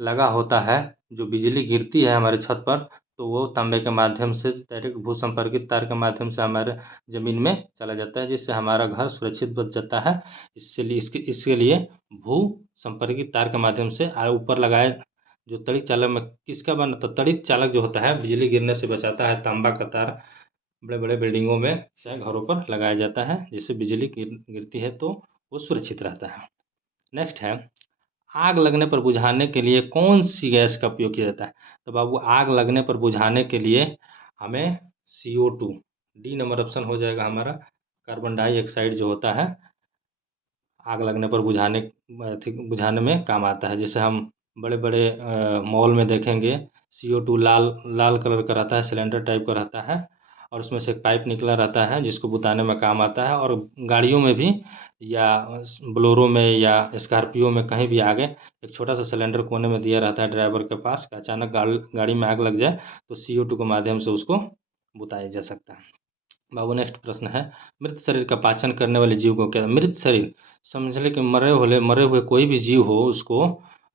लगा होता है, जो बिजली गिरती है हमारे छत पर, तो वो तांबे के माध्यम से डायरेक्ट भू संपर्कित तार के माध्यम से हमारे ज़मीन में चला जाता है, जिससे हमारा घर सुरक्षित बच जाता है। इसलिए इसके लिए भू संपर्कित तार के माध्यम से ऊपर लगाए। जो तड़ित चालक में किसका बना? तो तड़ित चालक जो होता है बिजली गिरने से बचाता है, तांबा का तार बड़े बड़े बिल्डिंगों में चाहे घरों पर लगाया जाता है, जिससे बिजली गिरती है तो वो सुरक्षित रहता है। नेक्स्ट है, आग लगने पर बुझाने के लिए कौन सी गैस का उपयोग किया जाता है? तो बाबू आग लगने पर बुझाने के लिए हमें CO2, डी नंबर ऑप्शन हो जाएगा हमारा, कार्बन डाइऑक्साइड जो होता है, आग लगने पर बुझाने में काम आता है। जैसे हम बड़े बड़े मॉल में देखेंगे, CO2 लाल लाल कलर का रहता है, सिलेंडर टाइप का रहता है, और उसमें से एक पाइप निकला रहता है जिसको बुताने में काम आता है। और गाड़ियों में भी, या बोलेरो में या स्कॉर्पियो में, कहीं भी आगे एक छोटा सा सिलेंडर कोने में दिया रहता है ड्राइवर के पास। अचानक गाड़ी में आग लग जाए तो CO2 के माध्यम से उसको बुताया जा सकता है। बाबू नेक्स्ट प्रश्न है, मृत शरीर का पाचन करने वाले जीव को क्या? मृत शरीर समझ ले कि मरे हुए कोई भी जीव हो, उसको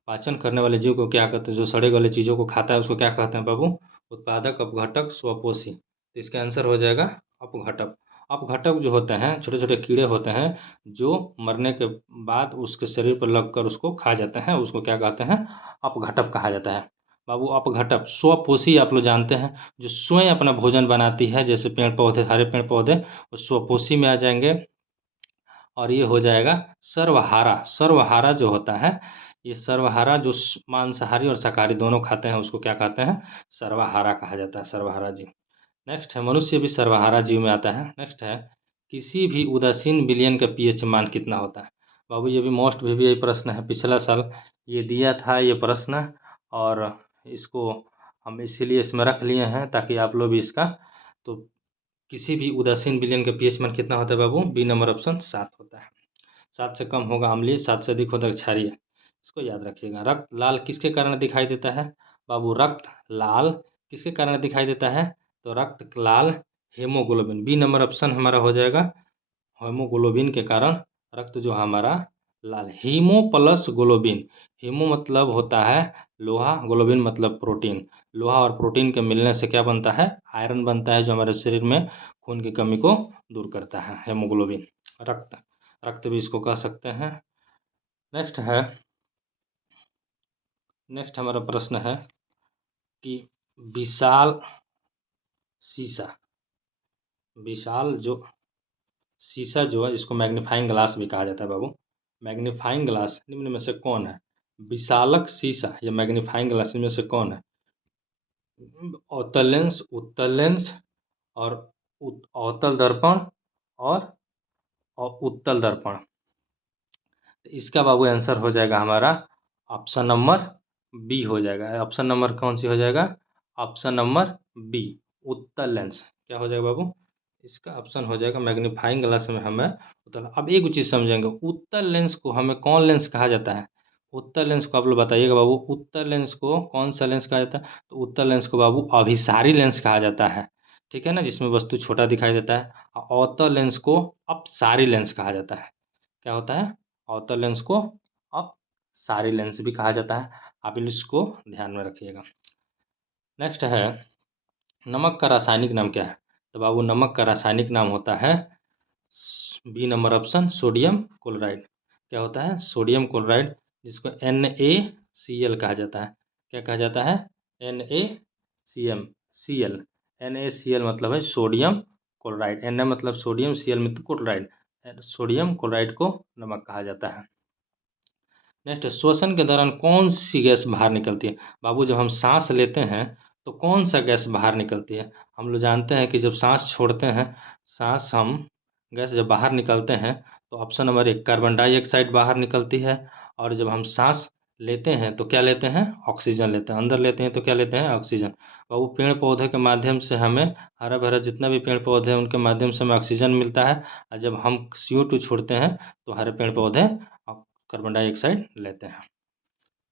पाचन करने वाले जीव को क्या कहते हैं? जो सड़े गले चीज़ों को खाता है उसको क्या कहते हैं बाबू? उत्पादक, अपघटक, स्वपोषी। तो इसका आंसर हो जाएगा अपघटक। अपघटक जो होते हैं छोटे छोटे कीड़े होते हैं, जो मरने के बाद उसके शरीर पर लगकर उसको खा जाते हैं, उसको क्या कहते हैं? अपघटक कहा जाता है। बाबू अपघटक। स्वपोषी आप लोग जानते हैं, जो स्वयं अपना भोजन बनाती है, जैसे पेड़ पौधे, हरे पेड़ पौधे, वो स्वपोषी में आ जाएंगे। और ये हो जाएगा सर्वहारा। सर्वहारा जो होता है, ये सर्वहारा जो मांसाहारी और शाकाहारी दोनों खाते हैं, उसको क्या कहते हैं? सर्वहारा कहा जाता है, सर्वहारा जीव। नेक्स्ट है, मनुष्य भी सर्वहारा जीव में आता है। नेक्स्ट है, किसी भी उदासीन विलयन का pH मान कितना होता है? बाबू ये भी मोस्ट भी यही प्रश्न है, पिछला साल ये दिया था ये प्रश्न, और इसको हम इसीलिए इसमें रख लिए हैं ताकि आप लोग भी इसका, तो किसी भी उदासीन विलयन का pH मान कितना होता है बाबू? बी नंबर ऑप्शन 7 होता है। 7 से कम होगा अम्लीय, 7 से अधिक होता है क्षारीय। इसको याद रखिएगा। रक्त लाल किसके कारण दिखाई देता है? बाबू रक्त लाल किसके कारण दिखाई देता है? तो रक्त लाल हेमोग्लोबिन, बी नंबर ऑप्शन हमारा हो जाएगा। हेमोग्लोबिन के कारण रक्त जो हमारा लाल, हीमो प्लस ग्लोबिन। हीमो मतलब होता है लोहा, ग्लोबिन मतलब प्रोटीन। लोहा और प्रोटीन के मिलने से क्या बनता है? आयरन बनता है, जो हमारे शरीर में खून की कमी को दूर करता है, हेमोग्लोबिन। रक्त रक्त भी इसको कह सकते हैं। नेक्स्ट है, नेक्स्ट हमारा प्रश्न है कि विशाल शीशा, विशाल जो शीशा जो है, इसको मैग्नीफाइंग ग्लास भी कहा जाता है बाबू। मैग्नीफाइंग ग्लास निम्न में से कौन है? विशालक शीशा या मैग्नीफाइंग ग्लास में से कौन है? अवतल लेंस, उत्तल लेंस, और अवतल दर्पण, और उत्तल दर्पण। तो इसका बाबू आंसर हो जाएगा हमारा ऑप्शन नंबर बी हो जाएगा। ऑप्शन नंबर कौन सी हो जाएगा? ऑप्शन नंबर बी, उत्तल लेंस। क्या हो जाएगा बाबू? इसका ऑप्शन हो जाएगा मैग्नीफाइंग ग्लास में हमें उत्तल। अब एक चीज़ समझेंगे, उत्तल लेंस को हमें कौन लेंस कहा जाता है? उत्तल लेंस को आप लोग बताइएगा बाबू, उत्तल लेंस को कौन सा लेंस कहा जाता है? तो उत्तल लेंस को बाबू अभिसारी लेंस कहा जाता है, ठीक है ना, जिसमें वस्तु छोटा दिखाई देता है। और अवतल लेंस को अपसारी लेंस कहा जाता है। क्या होता है? अवतल लेंस को अपसारी लेंस भी कहा जाता है। आप इसको ध्यान में रखिएगा। नेक्स्ट है, नमक का रासायनिक नाम क्या है? तो बाबू नमक का रासायनिक नाम होता है B number option, sodium chloride. क्या होता है? सोडियम क्लोराइड, जिसको NaCl कहा जाता है। क्या कहा जाता है? NaCl। NaCl मतलब है सोडियम क्लोराइड। Na मतलब सोडियम, Cl मतलब क्लोराइड। सोडियम क्लोराइड को नमक कहा जाता है। नेक्स्ट, श्वसन के दौरान कौन सी गैस बाहर निकलती है? बाबू जब हम सांस लेते हैं तो कौन सा गैस बाहर निकलती है? हम लोग जानते हैं कि जब सांस छोड़ते हैं, हम गैस जब बाहर निकलते हैं तो ऑप्शन नंबर 1 कार्बन डाइऑक्साइड बाहर निकलती है। और जब हम सांस लेते हैं तो क्या लेते हैं? ऑक्सीजन लेते हैं। अंदर लेते हैं तो क्या लेते हैं? ऑक्सीजन। और वो पेड़ पौधे के माध्यम से हमें, हरा भरा जितना भी पेड़ पौधे हैं उनके माध्यम से हमें ऑक्सीजन मिलता है। और जब हम CO2 छोड़ते हैं तो हरे पेड़ पौधे कार्बन डाइऑक्साइड लेते हैं।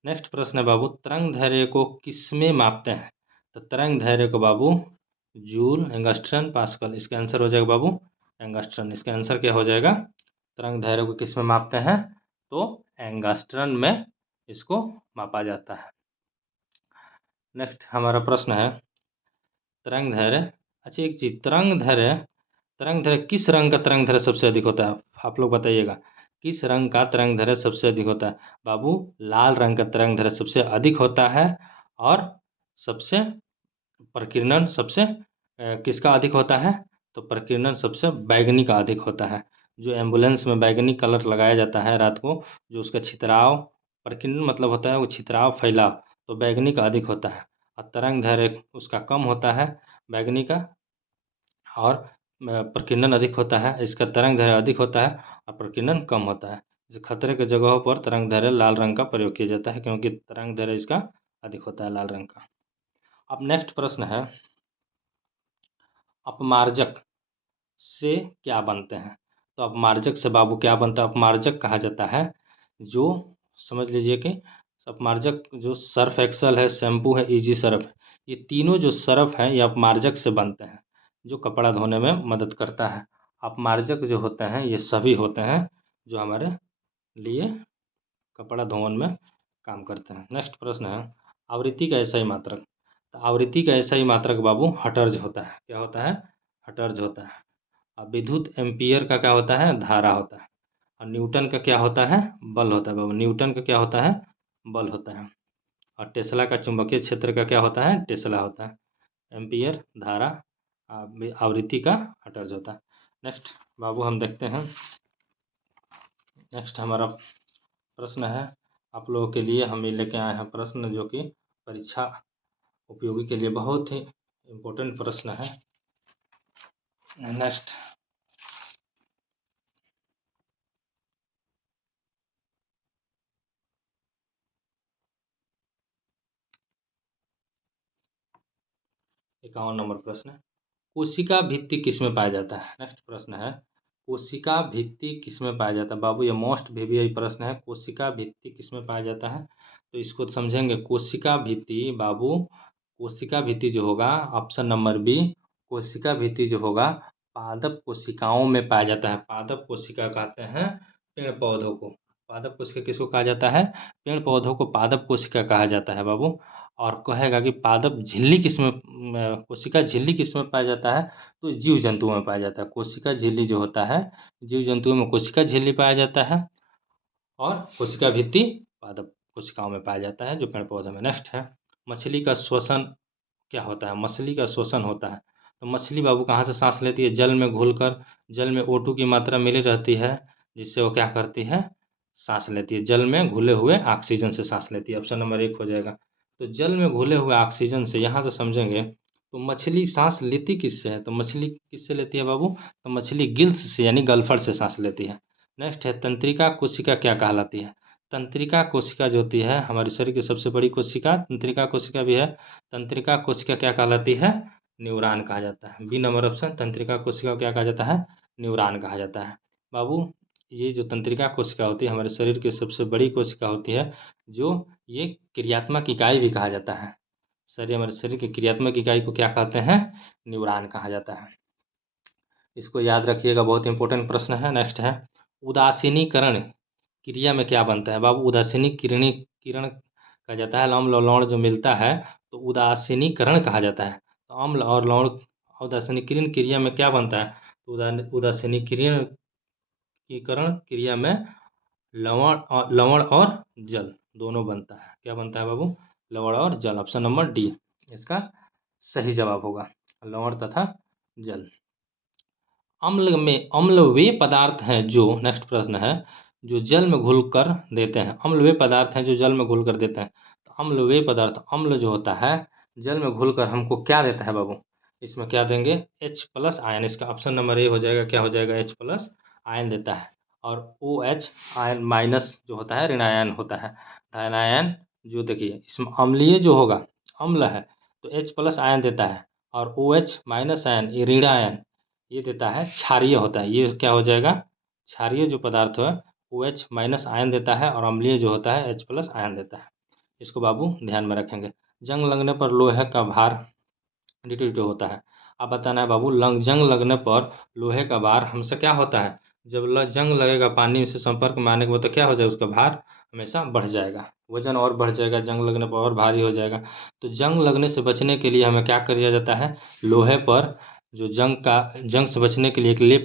नेक्स्ट प्रश्न है बाबू, तरंग धैर्य को किसमें मापते हैं? तो तरंग धैर्य को बाबू जूल, एंगस्ट्रम, पास्कल। इसका आंसर हो जाएगा बाबू एंगस्ट्रम। इसका आंसर क्या हो जाएगा? तरंग धैर्य को किस में मापते हैं? तो एंगस्ट्रम में इसको मापा जाता है। नेक्स्ट हमारा प्रश्न है तरंग धैर्य। अच्छा एक चीज, तरंग धैर्य किस रंग का तरंग धैर्य सबसे अधिक होता है? आप लोग बताइएगा, किस रंग का तरंग धैर्य सबसे अधिक होता है? बाबू लाल रंग का तरंग धैर्य सबसे अधिक होता है। और सबसे प्रकीर्णन सबसे किसका अधिक होता है? तो प्रकीर्णन सबसे बैगनी का अधिक होता है। जो एम्बुलेंस में बैगनी कलर लगाया जाता है रात को, जो उसका छितराव, प्रकीर्णन मतलब होता है वो छितराव, फैलाव, तो बैगनी का अधिक होता है। और तरंग धैर्य उसका कम होता है बैगनी का, और प्रकीर्णन अधिक होता है। इसका तरंग धैर्य अधिक होता है और प्रकीर्णन कम होता है। जैसे खतरे के जगहों पर तरंग धैर्य लाल रंग का प्रयोग किया जाता है, क्योंकि तरंग धैर्य इसका अधिक होता है लाल रंग का। अब नेक्स्ट प्रश्न है, अपमार्जक से क्या बनते हैं? तो अपमार्जक से बाबू क्या बनता है? अपमार्जक कहा जाता है जो, समझ लीजिए कि अपमार्जक जो सर्फ एक्सल है, शैम्पू है, इजी सर्फ है, ये तीनों जो सर्फ हैं ये अपमार्जक से बनते हैं, जो कपड़ा धोने में मदद करता है। अपमार्जक जो होते हैं ये सभी होते हैं जो हमारे लिए कपड़ा धोने में काम करते हैं। नेक्स्ट प्रश्न है, आवृत्ति का ऐसा ही मात्रक। तो आवृत्ति का ऐसा ही मात्रक बाबू हर्ट्ज होता है। क्या होता है? हर्ट्ज होता है। अब विद्युत एम्पियर का क्या होता है? धारा होता है। और न्यूटन का क्या होता है? बल होता है बाबू। न्यूटन का क्या होता है? बल होता है। और टेस्ला का चुंबकीय क्षेत्र का क्या होता है? टेस्ला होता है। एम्पियर धारा, आवृत्ति का हर्ट्ज होता है। नेक्स्ट बाबू हम देखते हैं, नेक्स्ट हमारा प्रश्न है आप लोगों के लिए, हम ये लेके आए हैं प्रश्न जो कि परीक्षा उपयोगी के लिए बहुत ही इम्पोर्टेंट प्रश्न है। नेक्स्ट, इक्यावन नंबर प्रश्न है, कोशिका भित्ति किस में पाया जाता है? नेक्स्ट प्रश्न है, कोशिका भित्ति किस में पाया जाता है? बाबू ये मोस्ट VVI प्रश्न है, कोशिका भित्ति किस में पाया जाता है? तो इसको समझेंगे। कोशिका भित्ति बाबू, कोशिका भित्ति जो होगा ऑप्शन नंबर बी, कोशिका भित्ति जो होगा पादप कोशिकाओं में पाया जाता है। पादप कोशिका कहते हैं पेड़ पौधों को। पादप कोशिका किसको कहा जाता है? पेड़ पौधों को पादप कोशिका कहा जाता है बाबू। और कहेगा कि पादप झिल्ली किसमें, कोशिका झिल्ली किसमें पाया जाता है? तो जीव जंतुओं में पाया जाता है। कोशिका झिल्ली जो होता है, जीव जंतुओं में कोशिका झिल्ली पाया जाता है। और कोशिका भित्ति पादप कोशिकाओं में पाया जाता है जो पेड़ पौधों में। नेक्स्ट है, मछली का श्वसन क्या होता है? मछली का श्वसन होता है। तो मछली बाबू कहाँ से सांस लेती है? जल में घुलकर। जल में O2 की मात्रा मिली रहती है, जिससे वो क्या करती है? सांस लेती है। जल में घुले हुए ऑक्सीजन से सांस लेती है। ऑप्शन नंबर 1 हो जाएगा। तो जल में घुले हुए ऑक्सीजन से, यहाँ से समझेंगे तो मछली सांस लेती किससे है? तो मछली किससे लेती है बाबू? तो मछली गिल्स से यानी गलफड़ से सांस लेती है। नेक्स्ट है, तंत्रिका कोशिका क्या कहलाती है? तंत्रिका कोशिका जो होती है हमारे शरीर की सबसे बड़ी कोशिका तंत्रिका कोशिका भी है। तंत्रिका कोशिका क्या कहलाती है? न्यूरॉन कहा जाता है। बी नंबर ऑप्शन, तंत्रिका कोशिका क्या कहा जाता है? न्यूरॉन कहा जाता है। बाबू ये जो तंत्रिका कोशिका होती है हमारे शरीर की सबसे बड़ी कोशिका होती है, जो ये क्रियात्मक इकाई भी कहा जाता है। हमारे शरीर की क्रियात्मक इकाई को क्या कहते हैं? न्यूरॉन कहा जाता है। इसको याद रखिएगा, बहुत इंपॉर्टेंट प्रश्न है। नेक्स्ट है, उदासीनीकरण क्रिया में क्या बनता है? बाबू उदासीनीकरण किरण कहा जाता है। अम्ल और लवण जो मिलता है तो उदासीनीकरण कहा जाता है। तो अम्ल और लवण उदासीनीकरण क्रिया में क्या बनता है? उदासीनीकरण क्रिया में लवण और जल दोनों बनता है। क्या बनता है बाबू? लवण और जल। ऑप्शन नंबर डी इसका सही जवाब होगा, लवण तथा जल। अम्ल वे पदार्थ हैं जो, नेक्स्ट प्रश्न है, जो जल में घुल कर देते हैं। अम्ल वे पदार्थ हैं जो जल में घुल कर देते हैं। तो अम्ल वे पदार्थ, अम्ल जो होता है जल में घुलकर हमको क्या देता है बाबू? इसमें क्या देंगे? H+ ion. इसका ऑप्शन नंबर ए हो जाएगा। क्या हो जाएगा? H+ आयन देता है। और OH आयन माइनस जो होता है ऋण आयन होता है। धनायन जो देखिए इसमें अम्लीय जो होगा, अम्ल है तो H+ आयन देता है, और OH- आयन ये ऋण आयन ये देता है, क्षारीय होता है। ये क्या हो जाएगा? क्षारीय जो पदार्थ है OH- आयन देता है, और अम्लीय जो होता है H+ आयन देता है। इसको बाबू ध्यान में रखेंगे। जंग लगने पर लोहे का भार डिटो होता है। अब बताना है बाबू, जंग लगने पर लोहे का भार हमसे क्या होता है? जब जंग लगेगा, पानी से संपर्क में आने के बाद तो क्या हो जाएगा? उसका भार हमेशा बढ़ जाएगा, वजन और बढ़ जाएगा, जंग लगने पर और भारी हो जाएगा। तो जंग लगने से बचने के लिए हमें क्या किया जाता है? लोहे पर जो जंग से बचने के लिए एक लेप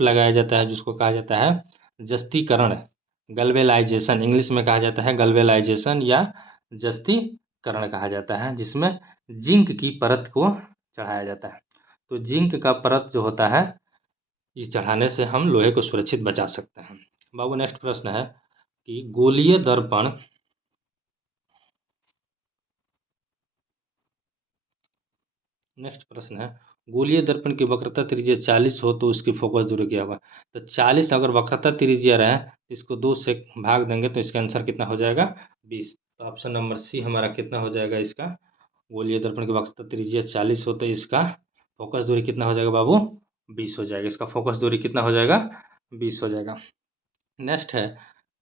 लगाया जाता है, जिसको कहा जाता है जस्तीकरण, गल्वेलाइजेशन। इंग्लिश में कहा जाता है गल्वेलाइजेशन या जस्तीकरण कहा जाता है, जिसमें जिंक की परत को चढ़ाया जाता है। तो जिंक का परत जो होता है, ये चढ़ाने से हम लोहे को सुरक्षित बचा सकते हैं। बाबू नेक्स्ट प्रश्न है कि गोलीय दर्पण नेक्स्ट प्रश्न है, गोलीय दर्पण की वक्रता त्रिज्या 40 हो तो उसकी फोकस दूरी क्या होगा? तो 40 अगर वक्रता त्रिज्या रहे, इसको 2 से भाग देंगे तो इसका आंसर कितना हो जाएगा? 20। तो ऑप्शन नंबर सी हमारा कितना हो जाएगा इसका? गोलीय दर्पण की वक्रता त्रिज्या 40 हो तो इसका फोकस दूरी कितना हो जाएगा बाबू? 20 हो जाएगा। इसका फोकस दूरी कितना हो जाएगा? 20 हो जाएगा। नेक्स्ट है,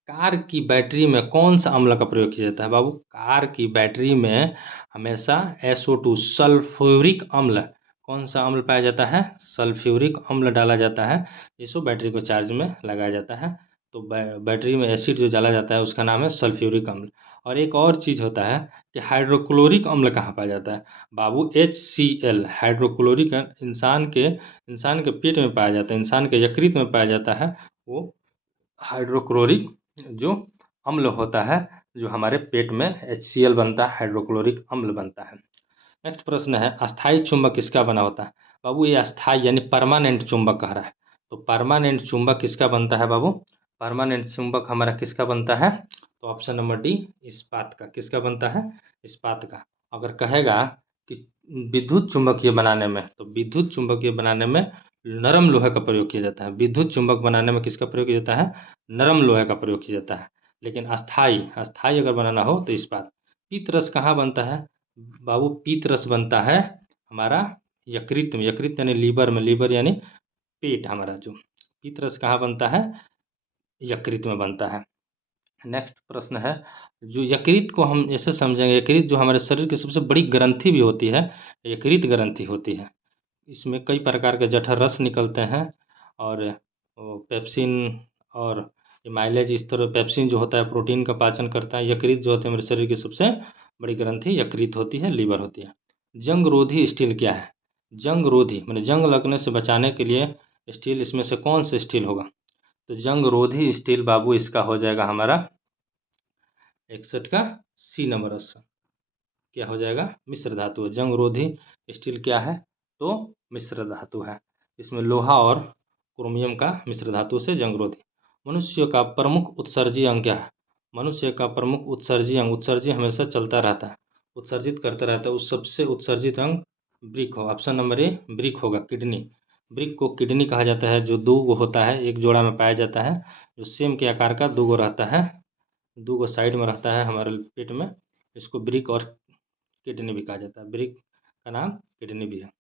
कार की बैटरी में कौन सा अम्ल का प्रयोग किया जाता है बाबू? कार की बैटरी में हमेशा SO2 सल्फ्यूरिक अम्ल, कौन सा अम्ल पाया जाता है? सल्फ्यूरिक अम्ल डाला जाता है, जिसको बैटरी को चार्ज में लगाया जाता है। तो बैटरी में एसिड जो डाला जाता है उसका नाम है सल्फ्यूरिक अम्ल। और एक और चीज़ होता है कि हाइड्रोक्लोरिक अम्ल कहाँ पाया जाता है बाबू? HCl हाइड्रोक्लोरिक इंसान के पेट में पाया जाता है, इंसान के यकृत में पाया जाता है। वो हाइड्रोक्लोरिक जो अम्ल होता है, जो हमारे पेट में HCl बनता है, हाइड्रोक्लोरिक अम्ल बनता है। नेक्स्ट प्रश्न है, अस्थाई चुंबक किसका बना होता है बाबू? ये अस्थाई यानी परमानेंट चुंबक कह रहा है। तो परमानेंट चुंबक किसका बनता है बाबू? परमानेंट चुंबक हमारा किसका बनता है? तो ऑप्शन नंबर डी, इस्पात का। किसका बनता है? इस्पात का। अगर कहेगा कि विद्युत चुंबकीय बनाने में, तो विद्युत चुंबकीय बनाने में नरम लोहे का प्रयोग किया जाता है। विद्युत चुंबक बनाने में किसका प्रयोग किया जाता है? नरम लोहे का प्रयोग किया जाता है। लेकिन अस्थाई अस्थाई अगर बनाना हो तो इस्पात। पीत रस कहाँ बनता है बाबू? पीत रस बनता है हमारा यकृत में। यकृत यानी लीवर में, लीवर यानी पेट हमारा। जो पीत रस कहाँ बनता है? यकृत में बनता है। नेक्स्ट प्रश्न है, जो यकृत को हम ऐसे समझेंगे, यकृत जो हमारे शरीर की सबसे बड़ी ग्रंथि भी होती है, यकृत ग्रंथि होती है। इसमें कई प्रकार के जठर रस निकलते हैं, और पेप्सिन और माइलेज, इस तरह पेप्सिन जो होता है प्रोटीन का पाचन करता है। यकृत जो होते हैं मेरे शरीर की सबसे बड़ी ग्रंथि यकृत होती है, लीवर होती है। जंग रोधी स्टील क्या है? जंग रोधी मैंने जंग लगने से बचाने के लिए स्टील, इसमें से कौन सा स्टील होगा? तो जंग रोधी स्टील बाबू इसका हो जाएगा हमारा 61 का सी नंबर ऑप्शन। क्या हो जाएगा? मिश्र धातु है। जंग रोधी स्टील क्या है? तो मिश्र धातु है। इसमें लोहा और क्रोमियम का मिश्र धातु से जंग रोधी। मनुष्य का प्रमुख उत्सर्जी अंग क्या है? मनुष्य का प्रमुख उत्सर्जी अंग, उत्सर्जी हमेशा चलता रहता है, उत्सर्जित करता रहता है, उस सबसे उत्सर्जित अंग ब्रिक हो। ऑप्शन नंबर ए ब्रिक होगा, किडनी। ब्रिक को किडनी कहा जाता है, जो दो गो होता है, एक जोड़ा में पाया जाता है, जो सेम के आकार का दो गो रहता है, दो गो साइड में रहता है हमारे पेट में। इसको ब्रिक और किडनी भी कहा जाता है। ब्रिक का नाम किडनी भी है।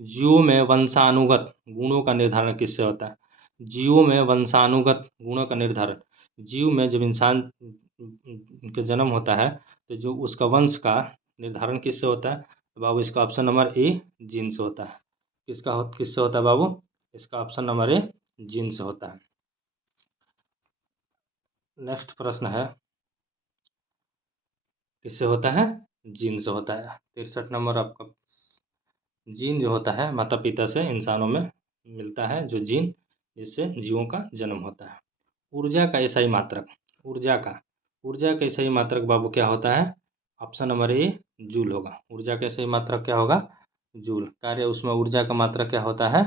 जीवों में वंशानुगत गुणों का निर्धारण किससे होता है? जीवों में वंशानुगत गुणों का निर्धारण, जीव में जब इंसान के जन्म होता है तो जो उसका वंश का निर्धारण किससे होता है? तो बाबू इसका ऑप्शन नंबर ए जीन से होता है। किससे होता है बाबू? इसका ऑप्शन नंबर ए जीन से होता है। नेक्स्ट प्रश्न है, किससे होता है? जीन से होता है। 63 नंबर आपका। जीन जो होता है माता पिता से इंसानों में मिलता है, जो जीन जिससे जीवों का जन्म होता है। ऊर्जा का एसआई मात्रक, ऊर्जा का एसआई मात्रक बाबू क्या होता है? ऑप्शन नंबर ए जूल होगा। ऊर्जा का एसआई मात्रक क्या होगा? जूल। कार्य उसमें ऊर्जा का मात्रक क्या होता है?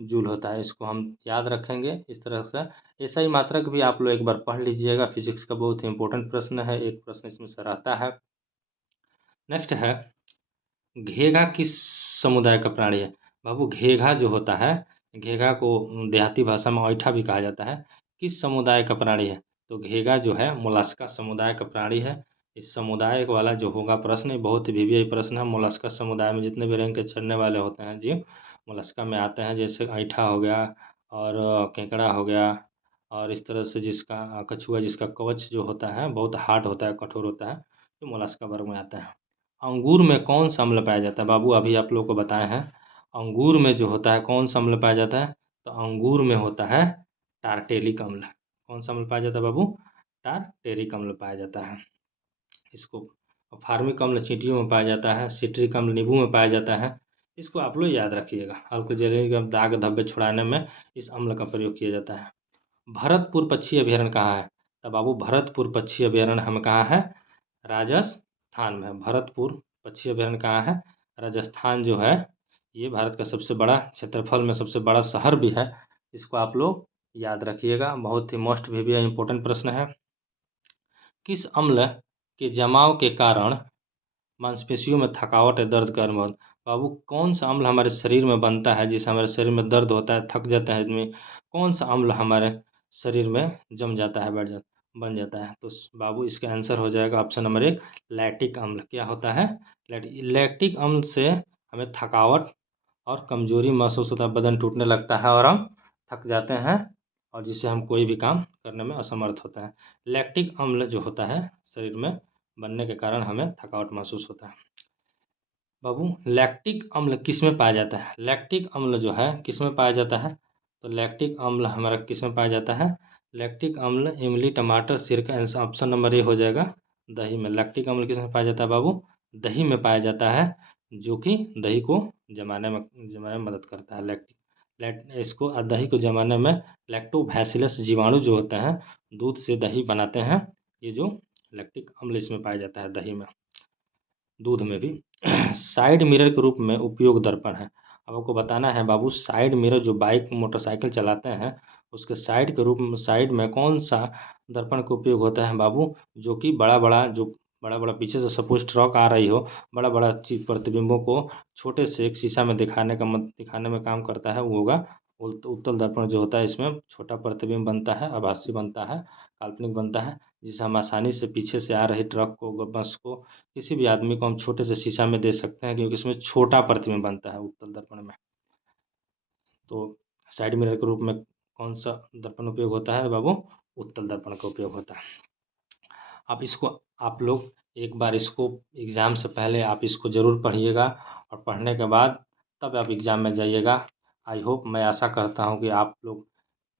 जूल होता है। इसको हम याद रखेंगे इस तरह से। एसआई मात्रक भी आप लोग एक बार पढ़ लीजिएगा, फिजिक्स का बहुत ही इंपॉर्टेंट प्रश्न है, एक प्रश्न इसमें से रहता है। नेक्स्ट है, घेघा किस समुदाय का प्राणी है? बाबू घेघा जो होता है, घेघा को देहाती भाषा में ऐंठा भी कहा जाता है। किस समुदाय का प्राणी है? तो घेघा जो है मोलस्का समुदाय का प्राणी है। इस समुदाय वाला जो होगा प्रश्न, ये बहुत ही वीवीआई प्रश्न है। मोलस्का समुदाय में जितने भी रैंक के चढ़ने वाले होते हैं जीव मोलस्का में आते हैं, जैसे ऐंठा हो गया और केकड़ा हो गया, और इस तरह से जिसका कछुआ जिसका कवच जो होता है बहुत हार्ड होता है, कठोर होता है, तो मोलस्का वर्ग में आता है। अंगूर में कौन सा अम्ल पाया जाता है? बाबू अभी आप लोग को बताए हैं। अंगूर में जो होता है कौन सा अम्ल पाया जाता है? तो अंगूर में होता है टार्टेरिक अम्ल। कौन सा अम्ल पाया जाता है बाबू? टार्टेरिक अम्ल पाया जाता है। इसको फार्मिक अम्ल चींटियों में पाया जाता है, सिट्रिक अम्ल नींबू में पाया जाता है। इसको आप लोग याद रखिएगा। हल्के जले का दाग धब्बे छुड़ाने में इस अम्ल का प्रयोग किया जाता है। भरतपुर पक्षी अभयारण्य कहाँ है? तो बाबू भरतपुर पक्षी अभयारण्य हमें कहाँ है? राजस्थान में। भरतपुर पक्षी अभयारण्य कहाँ है? राजस्थान जो है ये भारत का सबसे बड़ा क्षेत्रफल में सबसे बड़ा शहर भी है। इसको आप लोग याद रखिएगा, बहुत ही मोस्ट भी इम्पोर्टेंट प्रश्न है। किस अम्ल के जमाव के कारण मांसपेशियों में थकावट है, दर्द का अनुभव? बाबू कौन सा अम्ल हमारे शरीर में बनता है जिससे हमारे शरीर में दर्द होता है, थक जाता है आदमी? कौन सा अम्ल हमारे शरीर में जम जाता है, बैठ जाता बन जाता है? तो बाबू इसका आंसर हो जाएगा ऑप्शन नंबर 1 लैक्टिक अम्ल। क्या होता है? लैक्टिक अम्ल से हमें थकावट और कमजोरी महसूस होता है, बदन टूटने लगता है और हम थक जाते हैं, और जिससे हम कोई भी काम करने में असमर्थ होते हैं। लैक्टिक अम्ल जो होता है शरीर में बनने के कारण हमें थकावट महसूस होता है। बाबू लैक्टिक अम्ल किस में पाया जाता है? लैक्टिक अम्ल जो है किस में पाया जाता है? तो लैक्टिक अम्ल हमारा किस में पाया जाता है? लैक्टिक अम्ल इमली, टमाटर, सिरका, ऑप्शन नंबर ए हो जाएगा दही में। लैक्टिक अम्ल किस में पाया जाता है बाबू? दही में पाया जाता है, जो कि दही को जमाने में मदद करता है। इसको दही को जमाने में लैक्टोबैसिलस जीवाणु जो होते हैं दूध से दही बनाते हैं, ये जो लैक्टिक अम्ल इसमें पाया जाता है दही में, दूध में भी। साइड मिरर के रूप में उपयोग दर्पण है। अब आपको बताना है बाबू, साइड मिरर जो बाइक मोटरसाइकिल चलाते हैं उसके साइड के रूप में, साइड में कौन सा दर्पण का उपयोग होता है बाबू? जो कि बड़ा बड़ा पीछे से सपोज ट्रक आ रही हो, बड़ा बड़ा चीज प्रतिबिंबों को छोटे से एक शीशा में दिखाने में काम करता है, वो होगा उत्तल दर्पण जो होता है। इसमें छोटा प्रतिबिंब बनता है, आभासी बनता है, काल्पनिक बनता है, जिसे हम आसानी से पीछे से आ रही ट्रक को, बस को, किसी भी आदमी को हम छोटे से शीशा में दे सकते हैं, क्योंकि इसमें छोटा प्रतिबिंब बनता है उत्तल दर्पण में। तो साइड मिरर के रूप में कौन सा दर्पण उपयोग होता है बाबू? उत्तल दर्पण का उपयोग होता है। आप इसको आप लोग एक बार इसको एग्ज़ाम से पहले आप इसको ज़रूर पढ़िएगा, और पढ़ने के बाद तब आप एग्ज़ाम में जाइएगा। आई होप, मैं आशा करता हूँ कि आप लोग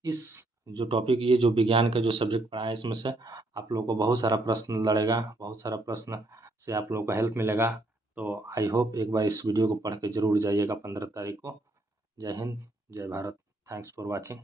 इस जो टॉपिक, ये जो विज्ञान का जो सब्जेक्ट पढ़ा है इसमें से आप लोगों को बहुत सारा प्रश्न लड़ेगा, बहुत सारा प्रश्न से आप लोगों को हेल्प मिलेगा। तो आई होप एक बार इस वीडियो को पढ़ के ज़रूर जाइएगा 15 तारीख को। जय हिंद, जय भारत। Thanks for watching.